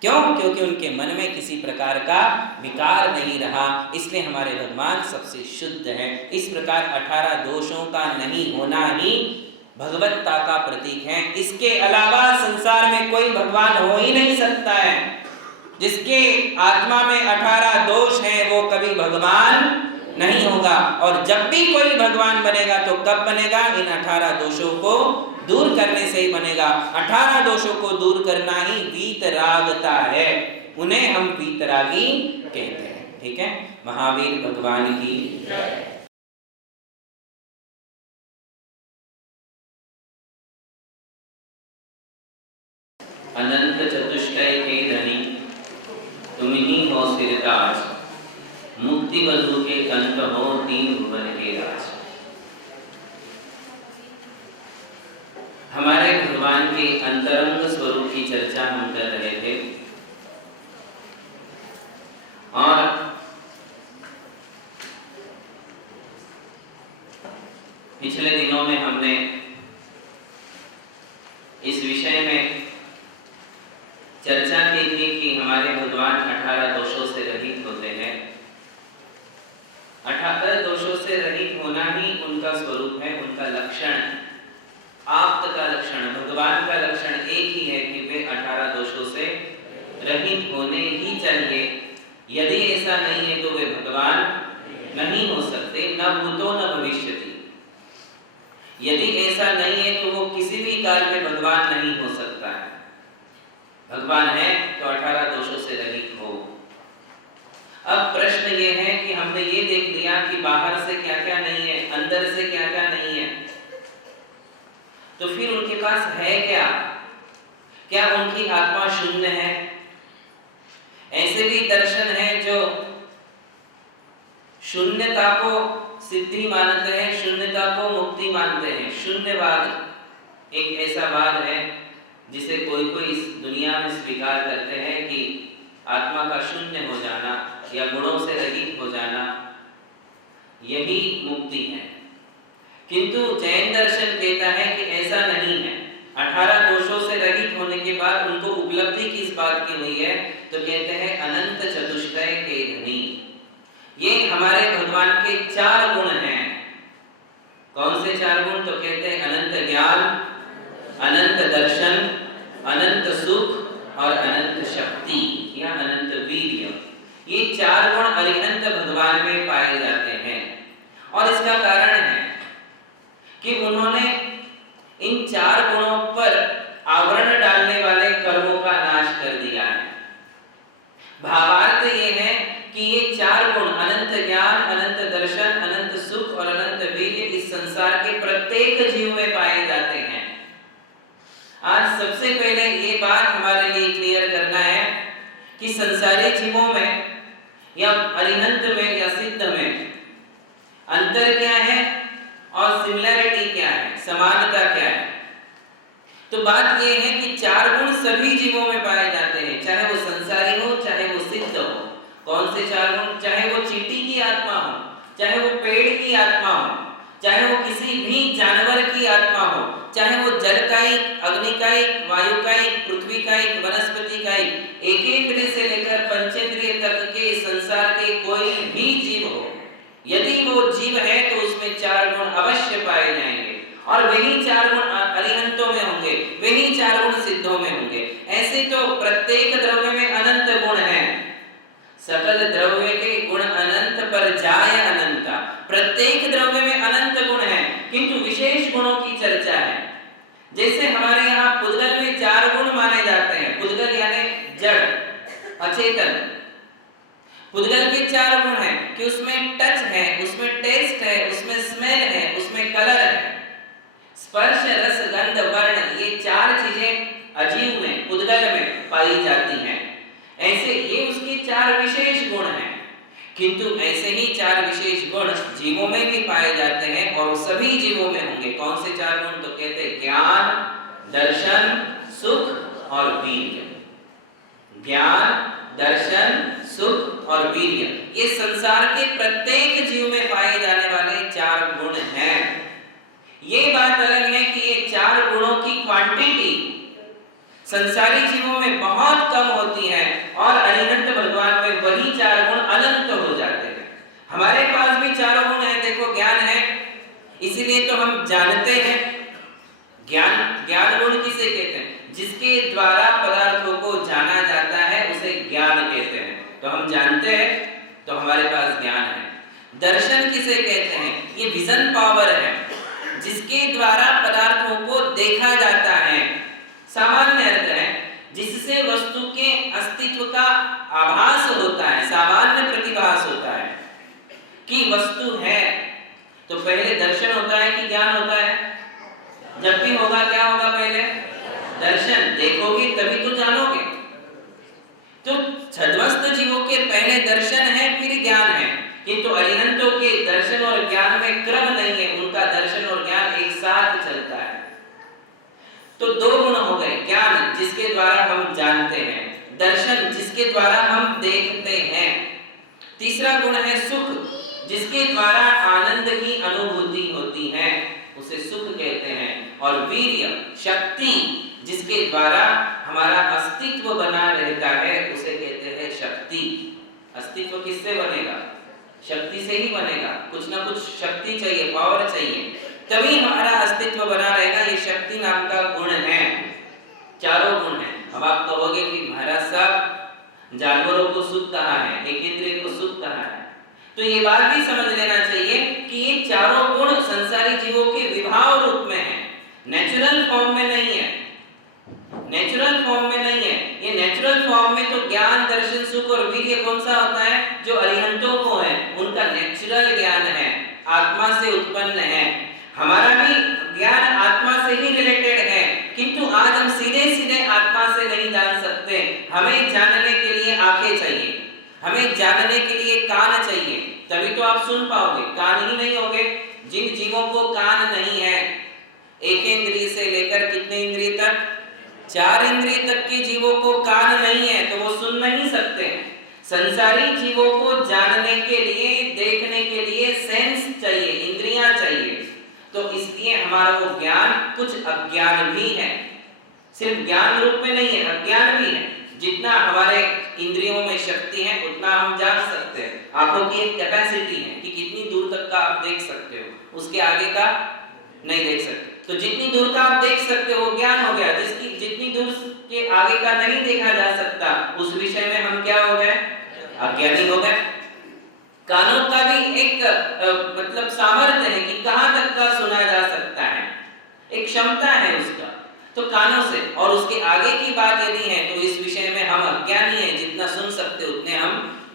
क्यों? क्योंकि उनके मन में किसी प्रकार का विकार नहीं रहा। इसलिए हमारे भगवान सबसे शुद्ध हैं। इस प्रकार 18 दोषों का नहीं होना ही भगवत्ता का प्रतीक है। इसके अलावा संसार में कोई भगवान हो ही नहीं सकता है। जिसके आत्मा में 18 दोष हैं वो कभी भगवान नहीं होगा। और जब भी कोई भगवान बनेगा तो कब बनेगा? इन 18 दोषों को दूर करने से ही बनेगा। 18 दोषों को दूर करना ही वीतरागता है, उन्हें हम वीतरागी कहते हैं। ठीक है, महावीर भगवान की जय। अनंत चतुष्टय के धनी तुम ही हो सिरताज, मुक्ति बंधु के कंठ हो तीन भुवन के राज। हमारे भगवान के अंतरंग स्वरूप की चर्चा हम कर रहे थे और पिछले दिनों में हमने इस विषय में चर्चा की थी कि हमारे भगवान 18 दोषों से रहित होते हैं। 18 दोषों से रहित होना ही उनका स्वरूप है, उनका लक्षण, आप्त का लक्षण, भगवान का लक्षण एक ही है कि वे 18 दोषों से रहित होने ही चाहिए। यदि ऐसा नहीं है तो वे भगवान नहीं हो सकते, न भूतो न भविष्यति। यदि ऐसा नहीं है तो वो किसी भी काल में भगवान नहीं हो सकता है। भगवान है तो 18 दोषों से रहित हो। अब प्रश्न ये है कि हमने ये देख लिया कि बाहर से क्या क्या नहीं है, अंदर से क्या क्या नहीं है, तो फिर उनके पास है क्या? क्या उनकी आत्मा शून्य है? ऐसे भी दर्शन है जो शून्यता को सिद्धि मानते हैं, शून्यता को मुक्ति मानते हैं। शून्यवाद एक ऐसा वाद है जिसे कोई कोई इस दुनिया में स्वीकार करते हैं कि आत्मा का शून्य हो जाना या गुणों से रहित हो जाना यही मुक्ति है। किंतु जैन दर्शन कहता है कि ऐसा नहीं है। 18 दोषों से रहित होने के बाद उनको उपलब्धि किस बात की हुई है? तो कहते हैं अनंत चतुष्टय के धनी। ये हमारे भगवान के 4 गुण हैं। कौन से 4 गुण? तो कहते हैं अनंत ज्ञान, अनंत दर्शन, अनंत सुख और अनंत शक्ति या अनंत वीर्य। ये 4 गुण अरिहंत भगवान में पाए जाते हैं। और इसका कारण है कि उन्होंने इन 4 गुणों पर आवरण डालने वाले कर्मों का नाश कर दिया है। भावार्थ ये है कि ये 4 गुण अनंत ज्ञान, अनंत दर्शन, अनंत सुख और अनंत वीर्य इस संसार के प्रत्येक जीव में पाए जाते हैं। आज सबसे पहले ये बात हमारे लिए क्लियर करना है कि संसारी जीवों में या अरिहंत में या सिद्ध में अंतर क्या है? और सिमिलैरिटी क्या है, समानता क्या है? तो बात यह है कि चार गुण सभी जीवों में पाए जाते हैं, चाहे वो संसारी हो, चाहे वो सिद्ध हो। कौन से चार गुण? चाहे वो चींटी की आत्मा हो, चाहे वो पेड़ की आत्मा हो, चाहे वो किसी भी जानवर की आत्मा हो, चाहे वो जल का एक, अग्नि का एक, वायु का एक, पृथ्वी का एक, वनस्पति का एक इंद्रिय से लेकर पंचेंद्रिय तक के संसार के कोई भी जीव हो, यदि वो जीव है तो उसमें चार गुण अवश्य पाए जाएंगे, और वही चार गुण अरिहंतों में होंगे, वही चार गुण सिद्धों में होंगे। ऐसे तो प्रत्येक द्रव्य में अनंत गुण हैं, सकल द्रव्य के गुण अनंत पर जाय अनंता। प्रत्येक द्रव्य में अनंत गुण हैं, किंतु विशेष गुणों की चर्चा है। जैसे हमारे यहाँ पुद्गल में चार गुण माने जाते हैं, पुद्गल यानी जड़, अचेतन। पुद्गल के चार गुण हैं कि उसमें टच है, उसमें टेस्ट है, उसमें स्मेल है, उसमें कलर है, स्पर्श, रस, गंध, वर्ण, ये चार चीजें अजीव में, पुद्गल में पाई जाती हैं। ऐसे ये उसके चार विशेष गुण हैं, किंतु ऐसे ही चार विशेष गुण जीवों में भी पाए जाते हैं, और सभी जीवों में होंगे। कौन से चार गुण? तो कहते हैं ज्ञान, दर्शन, सुख और वीर्य। ज्ञान, दर्शन, सुख और वीर्य, ये संसार के प्रत्येक जीव में पाए जाने वाले चार गुण हैं। ये बात अलग है कि ये चार गुणों की क्वांटिटी संसारी जीवों में बहुत कम होती है, और अरिहंत भगवान में वही चार गुण अनंत हो जाते हैं। हमारे पास भी चारों गुण हैं, देखो ज्ञान है, इसीलिए तो हम जानते हैं। ज्ञान गुण किसे कहते हैं? जिसके द्वारा पदार्थों को जाना जाता है उसे ज्ञान कहते हैं। तो हम जानते हैं तो हमारे पास ज्ञान है। दर्शन किसे कहते हैं? ये विजन पावर है, जिसके द्वारा पदार्थों को देखा जाता है। सामान्य अर्थ है जिससे वस्तु के अस्तित्व का आभास होता है, सामान्य प्रतिभास होता है कि वस्तु है। तो पहले दर्शन होता है कि ज्ञान होता है? जब भी होगा क्या होगा? पहले दर्शन। देखोगे तभी तो जानोगे। तो छद्मस्त जीवों के पहले दर्शन है, फिर ज्ञान है, किंतु अरिहंतों के दर्शन और ज्ञान में क्रम नहीं है, उनका दर्शन और ज्ञान एक साथ चलता है। तो दो गुण हो गए, ज्ञान जिसके द्वारा हम जानते हैं, दर्शन जिसके द्वारा हम देखते हैं। तीसरा गुण है सुख, जिसके द्वारा आनंद की अनुभूति होती है, उसे सुख कहते हैं। और वीर्य, शक्ति, जिसके द्वारा हमारा अस्तित्व बना रहता है, उसे कहते हैं शक्ति। अस्तित्व किससे बनेगा? शक्ति से ही बनेगा। कुछ ना कुछ शक्ति चाहिए, पावर चाहिए, तभी हमारा अस्तित्व बना रहेगा। ये शक्ति नाम का गुण है। चारों गुण हैं। अब आप कहोगे कि महाराज साहब जानवरों को सुख कहा है, एक इंद्रिय को सुख कहा है, तो ये बात भी समझ लेना चाहिए कि ये चारों गुण संसारी जीवों के विभाव रूप में है, नेचुरल फॉर्म में नहीं है। नेचुरल फॉर्म में नहीं है। ये नेचुरल फॉर्म में तो ज्ञान, दर्शन, सुख और वीर्य कौन सा होता है? जो अरिहंतों को है, उनका नेचुरल ज्ञान है, आत्मा से उत्पन्न है। हमारा भी ज्ञान आत्मा से ही रिलेटेड है, किंतु आज हम सीधे सीधे आत्मा से नहीं जान सकते। हमें जानने के लिए आंखें चाहिए, हमें जानने के लिए कान चाहिए, तभी तो आप सुन पाओगे। कान ही नहीं होगे, जिन जीवों को कान नहीं है, एक इंद्रिय से लेकर कितने इंद्रिय तक? 4 इंद्रिय तक के जीवों को कान नहीं है, तो वो सुन नहीं सकते। संसारी जीवों को जानने के लिए, देखने के लिए सेंस चाहिए, इंद्रियां चाहिए। तो इसलिए हमारा वो ज्ञान कुछ अज्ञान भी है, सिर्फ ज्ञान रूप में नहीं है, अज्ञान भी है। जितना हमारे इंद्रियों में शक्ति है उतना हम जान सकते हैं। आंखों की एक कैपेसिटी है कि कितनी दूर तक का आप देख सकते हो, उसके आगे का नहीं देख सकते। तो जितनी दूर का आप देख सकते हो ज्ञान हो गया। जितनी दूर के आगे का नहीं देखा जा सकता, उस विषय में हम क्या हो गए? अज्ञानी हो गए। कानों का भी एक मतलब सामर्थ्य है कि कहां तक का सुना जा सकता है, एक क्षमता है उसका, तो कानों से। और उसके आगे की बात यदि है तो इस विषय में हम अज्ञानी हैं, जितना सुन सकते उतने हम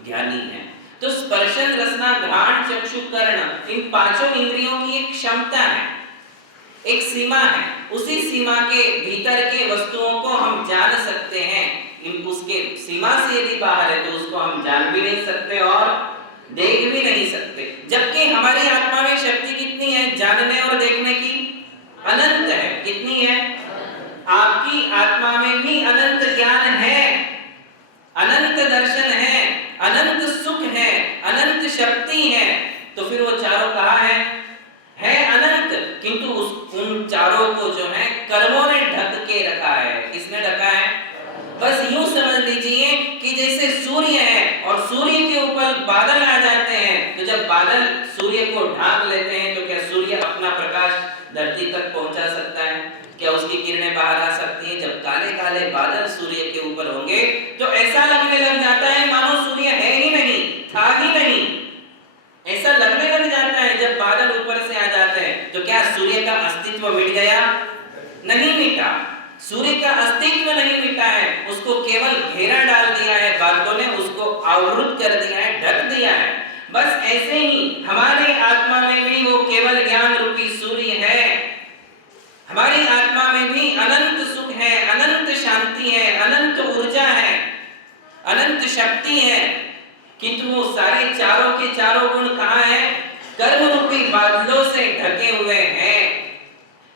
ज्ञानी हैं। तो स्पर्शन, रसना, घ्राण, चक्षु, कर्ण, इन पांचों इंद्रियों की एक क्षमता है, एक सीमा है। उसी सीमा के भीतर के वस्तुओं को हम जान सकते हैं। उसके सीमा से यदि बाहर है तो उसको हम जान भी नहीं सकते और देख भी नहीं सकते। जबकि हमारी आत्मा में शक्ति कितनी है? जानने और देखने की अनंत है। कितनी है? आपकी आत्मा में भी अनंत ज्ञान है, अनंत दर्शन है, अनंत सुख है, अनंत शक्ति है। तो फिर वो चारों कहाँ है अनंत, किंतु उन चारों को जो है कर्मों ने ढक के रखा है। किसने ढका है? बस यूं समझ लीजिए कि जैसे सूर्य है और सूर्य के ऊपर बादल आ जाते हैं, तो जब बादल सूर्य को ढांक लेते हैं तो क्या सूर्य अपना प्रकाश धरती तक पहुंचा सकता है? क्या उसकी किरणें बाहर आ सकती हैं? जब काले काले बादल सूर्य के ऊपर होंगे तो ऐसा लगने लग जाता है मानो सूर्य है ही नहीं, था ही नहीं, ऐसा लगने लग जाता है। जब बादल ऊपर से आ जाते हैं तो क्या सूर्य का अस्तित्व मिट गया? नहीं मिटा। सूर्य का अस्तित्व नहीं मिटा है, उसको केवल घेरा डाल दिया है बादलों ने, उसको आवृत कर दिया है, ढक दिया है। बस ऐसे ही हमारे आत्मा में भी वो केवल ज्ञान रूपी सूर्य है। हमारी आत्मा में भी अनंत सुख है, अनंत शांति है, अनंत ऊर्जा है, अनंत शक्ति है, किंतु वो सारे चारों के चारों गुण कहाँ है? कर्म रूपी बादलों से ढके हुए हैं।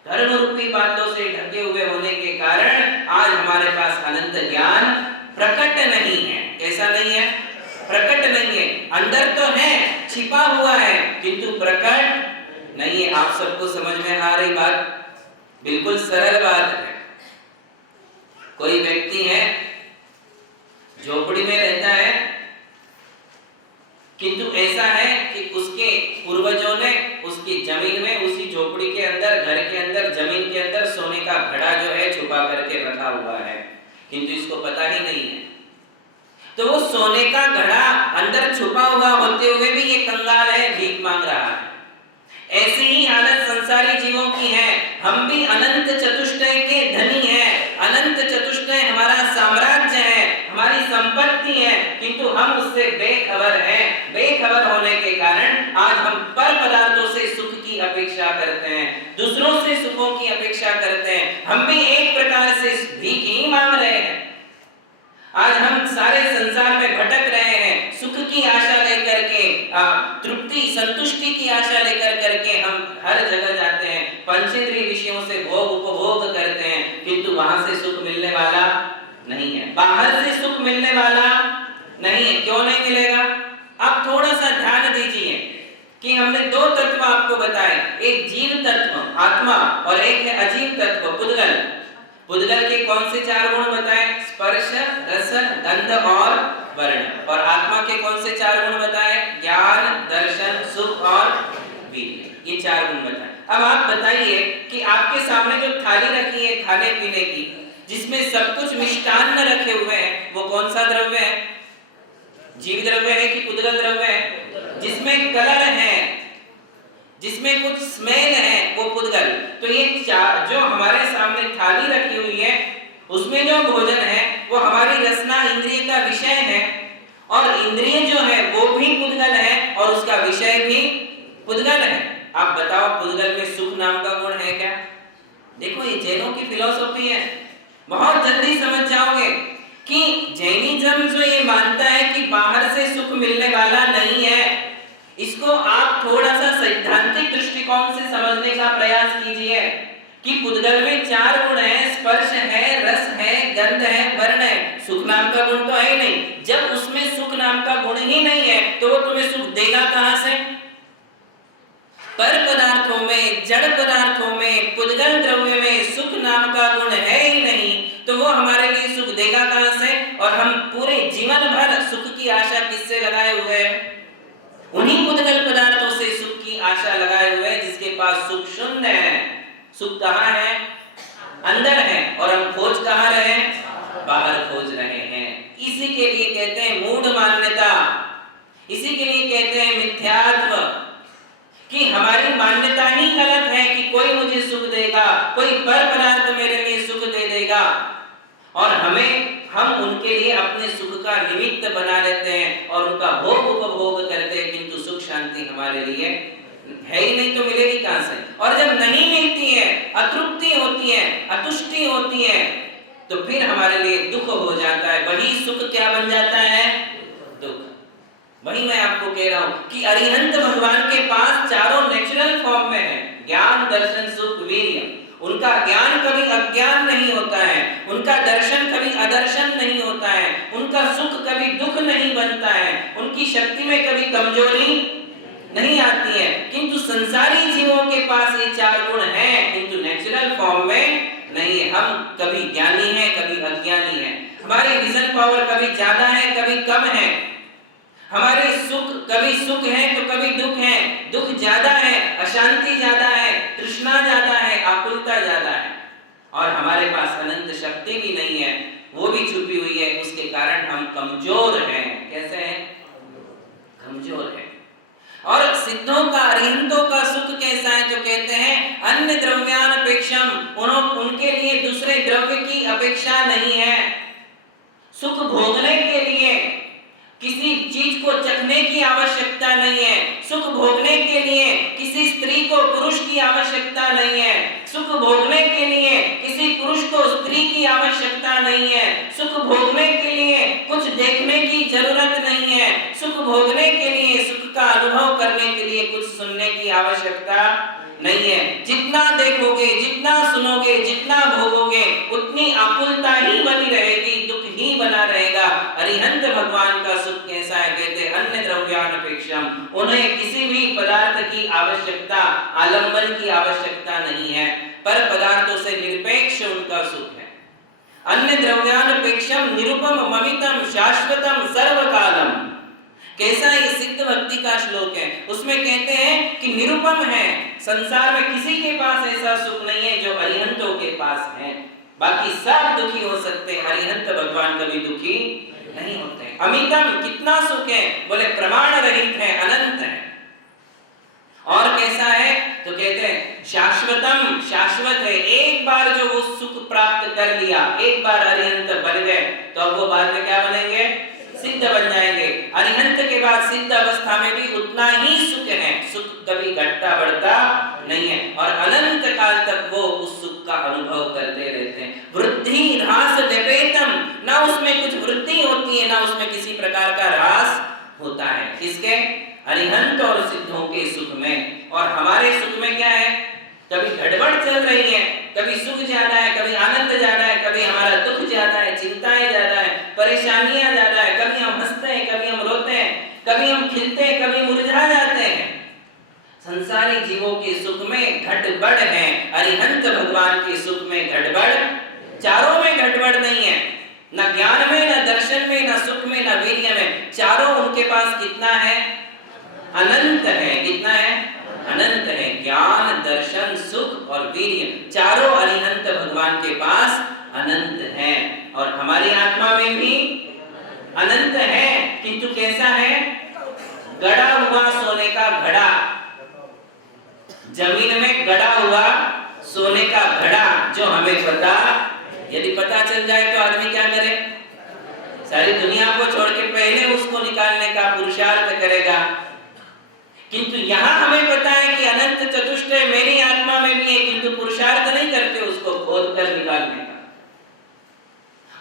कर्म रूपी बादलों से ढके हुए होने के कारण आज हमारे पास अनंत ज्ञान प्रकट नहीं है। कैसा नहीं है? प्रकट नहीं है। अंदर तो है, छिपा हुआ है, किंतु प्रकट नहीं है। आप सबको समझ में आ रही बात? बिल्कुल सरल बात है। कोई व्यक्ति है, झोपड़ी में रहता है, किंतु ऐसा है कि उसके पूर्वजों ने उसकी जमीन में, उसी झोपड़ी के अंदर, घर के अंदर, जमीन के अंदर सोने का घड़ा जो है छुपा करके रखा हुआ है, किंतु इसको पता ही नहीं है। तो वो सोने का घड़ा अंदर छुपा हुआ होते हुए भी ये कंगाल है, भीख मांग रहा है। ऐसी ही हालत संसारी जीवों की है। हम भी अनंत चतुष्टय के धनी हैं, अनंत चतुष्टय हमारा साम्राज्य है, हमारी संपत्ति है, किंतु हम उससे बेखबर हैं। बेखबर होने के कारण आज हम पर पदार्थों से सुख की अपेक्षा करते हैं, दूसरों से सुखों की अपेक्षा करते हैं। हम भी एक प्रकार से भीख ही मांग रहे हैं। आज हम सारे संसार में भटक रहे हैं, सुख की आशा लेकर के, तृप्ति संतुष्टि की आशा लेकर करके हम हर जगह जाते हैं, पंचेंद्रिय विषयों से भोग उपभोग करते हैं, किंतु वहां से सुख मिलने वाला नहीं है, बाहर से सुख मिलने वाला नहीं है। क्यों नहीं मिलेगा? आप थोड़ा सा ध्यान दीजिए कि हमने दो तत्व आपको बताए, एक जीव तत्व आत्मा और एक है अजीव तत्व पुद्गल। पुद्गल के कौन से चार गुण बताए? स्पर्श, रस, गंध और वर्ण। और आत्मा के कौन से चार गुण बताए? ज्ञान, दर्शन, सुख और वीर्य। ये चार गुण बताए। अब आप बताइए कि आपके सामने जो थाली रखी है खाने पीने की, जिसमें सब कुछ मिष्टान्न रखे हुए हैं, वो कौन सा द्रव्य है? जीव द्रव्य है कि पुद्गल द्रव्य है? जिसमें कलर है, जिसमें कुछ स्मेल है, वो पुद्गल। तो ये चार जो हमारे सामने थाली रखी हुई है, उसमें जो भोजन है वो हमारी रसना इंद्रिय का विषय है, और इंद्रिय जो है वो भी पुद्गल है और उसका विषय भी पुद्गल है। आप बताओ पुद्गल में सुख नाम का गुण है क्या? देखो ये जैनों की फिलॉसफी है, बहुत जल्दी समझ जाओगे कि जैनिज्म जो ये मानता है कि बाहर से सुख मिलने वाला नहीं है, इसको आप थोड़ा सा सैद्धांतिक दृष्टिकोण से समझने का प्रयास कीजिए कि पुद्गल में चार गुण है, स्पर्श है, रस है, गंध है, वर्ण है। सुख नाम का गुण तो है ही नहीं। जब उसमें सुख नाम का गुण ही नहीं है तो वो तुम्हें सुख देगा कहां से? पर पदार्थों में, जड़ पदार्थों में, पुद्गल द्रव्य में सुख नाम का गुण है ही नहीं, तो वो हमारे लिए सुख देगा कहां से? और हम पूरे जीवन भर सुख की आशा किससे लगाए हुए हैं? उन्हीं पुद्गल पदार्थों से सुख की आशा लगाए हुए हैं जिसके पास सुख शून्य है। सुख कहाँ है? अंदर है। और हम खोज कहाँ रहे हैं? बाहर खोज रहे हैं। इसी के लिए कहते हैं मूढ़ मान्यता, इसी के लिए कहते हैं मिथ्यात्व, कि हमारी मान्यता ही गलत है कि कोई मुझे सुख देगा, कोई पर पदार्थ मेरे लिए सुख दे देगा, और हम उनके लिए अपने सुख का निमित्त बना लेते हैं और उनका भोग उपभोग करते हैं, किंतु सुख शांति हमारे लिए है ही नहीं, तो मिलेगी कहां से? और जब नहीं मिलती है, अतृप्ति होती है, अतुष्टि होती है, तो फिर हमारे लिए दुख हो जाता है। वही सुख क्या बन जाता है? दुख। वही मैं आपको कह रहा हूं कि अरिहंत भगवान के पास चारों नेचुरल फॉर्म में है। दर्शन सुख वीर्य। उनका ज्ञान कभी अज्ञान नहीं होता है, उनका दर्शन कभी अदर्शन नहीं होता है, उनका सुख कभी दुख नहीं बनता है, उनकी शक्ति में कभी कमजोरी नहीं आती है। किंतु संसारी जीवों के पास ये चार गुण हैं, किंतु नेचुरल फॉर्म में नहीं है। हम कभी ज्ञानी हैं, कभी अज्ञानी हैं, हमारी विजन पावर कभी ज्यादा है, कभी कम है, हमारे सुख कभी सुख है तो कभी दुख है, दुख ज्यादा है, अशांति ज्यादा है, तृष्णा ज्यादा है, आकुलता ज्यादा है, और हमारे पास अनंत शक्ति भी नहीं है, वो भी छुपी हुई है। उसके कारण हम कमजोर हैं। कैसे हैं? कमजोर है। और सिद्धों का, अरिहंतों का सुख कैसा है? तो कहते हैं अन्य द्रव्यान अपेक्षम, उनके लिए दूसरे द्रव्य की अपेक्षा नहीं है। सुख भोगने के लिए किसी चीज को चखने की आवश्यकता नहीं है, सुख भोगने के लिए किसी स्त्री को पुरुष की आवश्यकता नहीं है, सुख भोगने के लिए किसी पुरुष को स्त्री की आवश्यकता नहीं है, सुख भोगने के लिए कुछ देखने की जरूरत नहीं है, सुख भोगने के लिए, सुख का अनुभव करने के लिए कुछ सुनने की आवश्यकता नहीं है। जितना देखोगे, जितना सुनोगे, जितना भोगोगे, उतनी आकुलता ही बनी रहेगी, दुख ही बना रहेगा। अरिहंत भगवान का सुख कैसा है? कहते अन्य द्रव्यान अपेक्षम, उन्हें किसी भी पदार्थ की आवश्यकता, आलंबन की आवश्यकता नहीं है, पर पदार्थों से निरपेक्ष उनका सुख है। अन्य द्रव्यान अपेक्षम निरुपम ममितम शाश्वतम सर्वकालम। कैसा ये सिद्ध भक्ति का श्लोक है, उसमें कहते हैं कि निरुपम है, संसार में किसी के पास ऐसा सुख नहीं है जो अरिहंतों के पास है। बाकी सब दुखी हो सकते हैं, अरिहंत भगवान कभी दुखी नहीं होते हैं। अमितम, कितना सुख है? बोले प्रमाण रहित है, अनंत है। और कैसा है? तो कहते हैं शाश्वतम, शाश्वत है। एक बार जो वो सुख प्राप्त कर लिया, एक बार अरिहंत बन गए, तो अब वो बाद में क्या बनेंगे? सिद्ध बन जाएंगे। अरिहंत के बाद सिद्ध अवस्था में भी उतना ही सुख है, सुख कभी घटता बढ़ता नहीं है, और अनंत काल तक वो उस सुख का अनुभव करते रहते हैं। वृद्धि ह्रास व्यपेतम, ना उसमें कुछ वृद्धि होती है, ना उसमें किसी प्रकार का ह्रास होता है। किसके? अरिहंत और सिद्धों के सुख में। और हमारे सुख में क्या है? कभी गड़बड़ चल रही है, कभी सुख ज्यादा है, कभी आनंद ज्यादा है, कभी हमारा दुख ज्यादा है, चिंताएं ज्यादा है, परेशानियां ज्यादा है, कभी हम हंसते हैं, कभी हम रोते हैं, कभी हम खिलते हैं, कभी मुरझा जाते हैं। संसारी जीवों के सुख में घटबड़ है, अरिहंत भगवान के सुख में घटबड़, चारों में घटबड़ नहीं है, न ज्ञान में, न दर्शन में, न सुख में, न वीर्य में। चारों उनके पास कितना है? अनंत है। कितना है? अनंत है। ज्ञान, दर्शन, सुख और वीर्य, चारों अरिहंत भगवान के पास अनंत है। और हमारी आत्मा में भी अनंत है, किंतु कैसा है? गड़ा हुआ सोने का घड़ा, जमीन में गड़ा हुआ सोने का घड़ा, जो हमें पता, यदि पता चल जाए तो आदमी क्या करे? सारी दुनिया को छोड़ के पहले उसको निकालने का पुरुषार्थ करेगा। किंतु यहाँ हमें पता है कि अनंत चतुष्ट मेरी आत्मा में भी है, किंतु पुरुषार्थ नहीं करते उसको खोद कर निकालने का।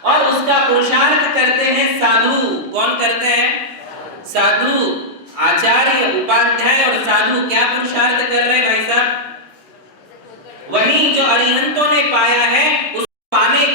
और उसका पुरुषार्थ करते हैं साधु। कौन करते हैं? साधु, आचार्य, उपाध्याय और साधु। क्या पुरुषार्थ कर रहे हैं भाई साहब? वही जो अरिहंतों ने पाया है, उसको पाने